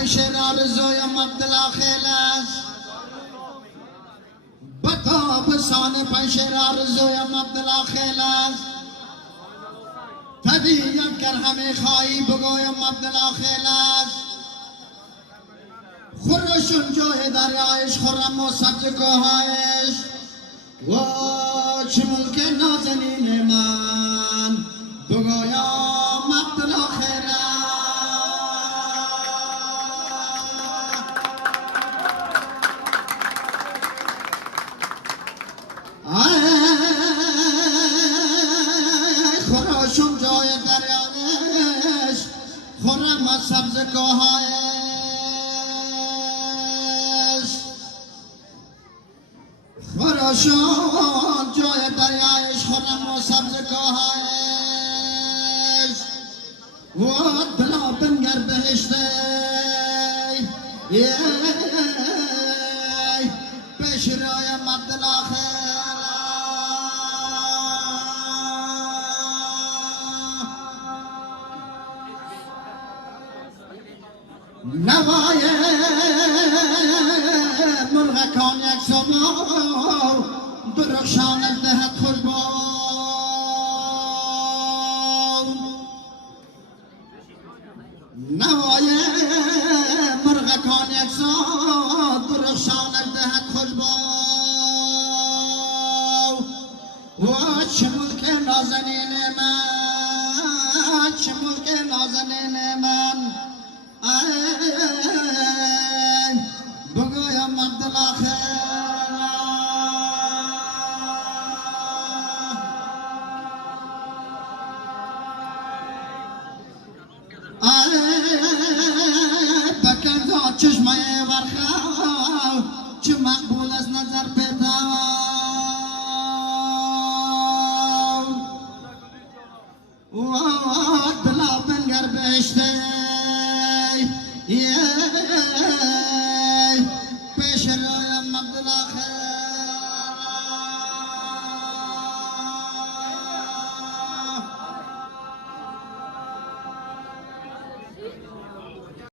پیشر آرزویم عبدالآخیل است بتا بسان پیشر آرزویم عبدالآخیل است طبیعت گر همه خواهی بگویم عبدالآخیل است خورشون جای دریایش خورم و سبز کوهایش و چه ملک نازنین من بگویم عبدالآخیل خورشون جای دریایش خورم و سبز کوهایش خورشون جای دریایش خورم و سبز کوهایش و دلا بنگر بهشته پیش رایم عبدالآخیل نوای مرغکان یک صبح درخشان دهد خوشبو نوای مرغکان یک صبح درخشان دهد خوشبو و چه ملک نازنین من چه ملک نازنین من بگویم عبدالآخیل بکنزا چشمه ورخاو چه مقبول از نظر پیدا و دلا بنگر بهشته